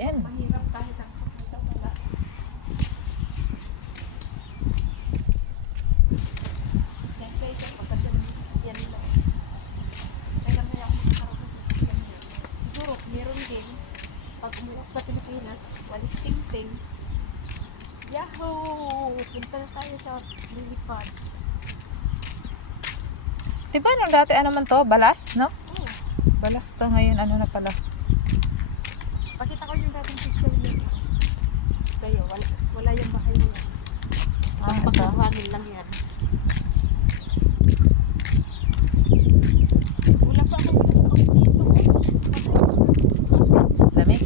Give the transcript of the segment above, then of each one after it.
sasakyan. Mahirap kahit ang sakit wala. Siyempre ito, pagkat yung sasakyan nila. Kaya nga ako makakarap ng sasakyan nila. Siguro, meron din. Pag umuwi sa Pilipinas, walis ting-ting. Yahoo! Punta na tayo sa lilipad. Diba nung dati ano man to? Balas, no? Oh, Balas to ngayon. Ano na pala? pakita ko yung dating picture nito. Sa'yo, wala yung bahay niya. Ah, Pag ito. nagwangin lang yan. Wala pa ako pinagkaon dito. Lamig.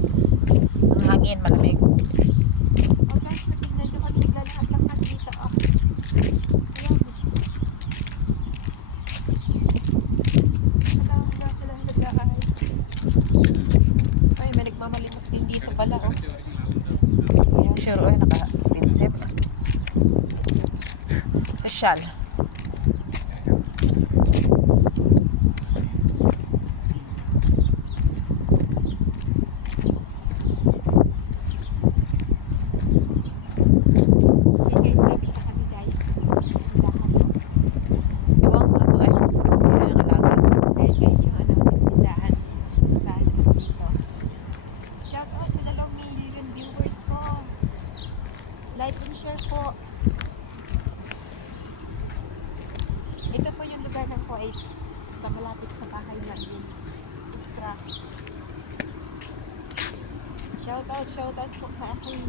Ang hangin, malamig. Oh guys, sa tignan nyo kami naglalakad lang kami dito. Oh. Ayan. Wala guys. Ay, may nagmamalimos din dito pala. Oh. Ayan. Sure, oy, naka-prinsip. Sosyal. Okay guys, lapit na kami guys. Iwang mo ito ay. Hindi na nakalaga. Ayan guys, yung ano, yung tindahan sa atin dito. Shout out sa 2 million viewers ko. Like and share po. Ito po yung lugar ng Kuwait. Sa malapit sa bahay namin. Extra. Shout out po sa aking